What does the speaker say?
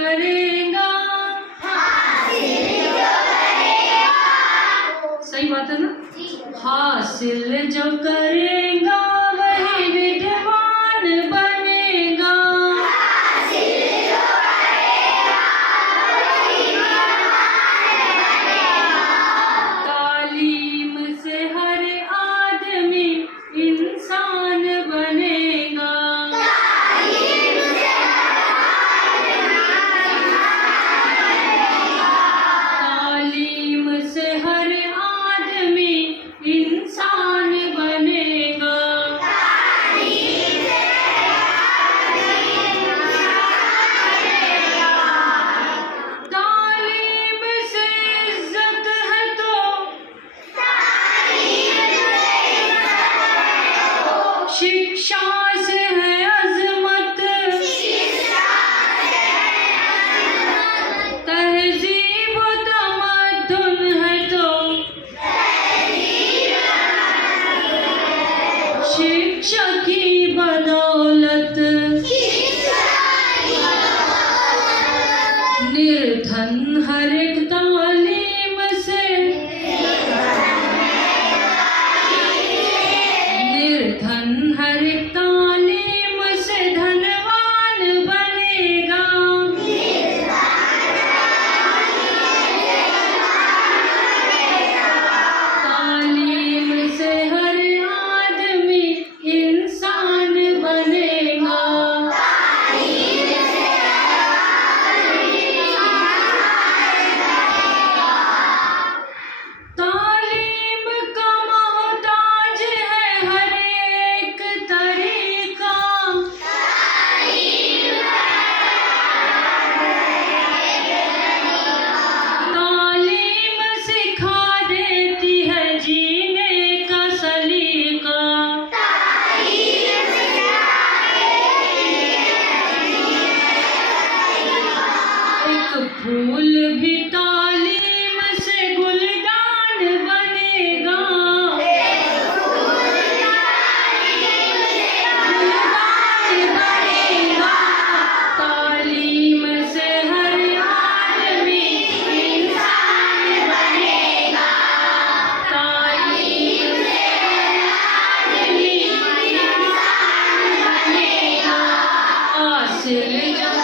करेगा, सही बात है ना? हासिल जो करेगा वही विद्वान बनेगा। तालीम से हर आदमी इंसान बनेगा। तालीम से हर आदमी इंसान बनेगा। तालीम से इज्जत है तो शिक्षा से है अजमत, तहजीब व तमद्दुन है तो शिक्षा की बदौलत। निर्धन हर एक तालीम से, निर्धन हर एक तालीम से धनवान बनेगा। तालीम से हर आदमी इंसान बनेगा। तालीम का मोहताज है हर एक तरीका, तालीम सिखा देती है जीने का सलीका। एक फूल भी तालीम से गुलदान बनेगा। गुलदान बनेगा। तालीम से हर आदमी इंसान बनेगा। तालीम से हर आदमी इंसान बनेगा। हासिल जो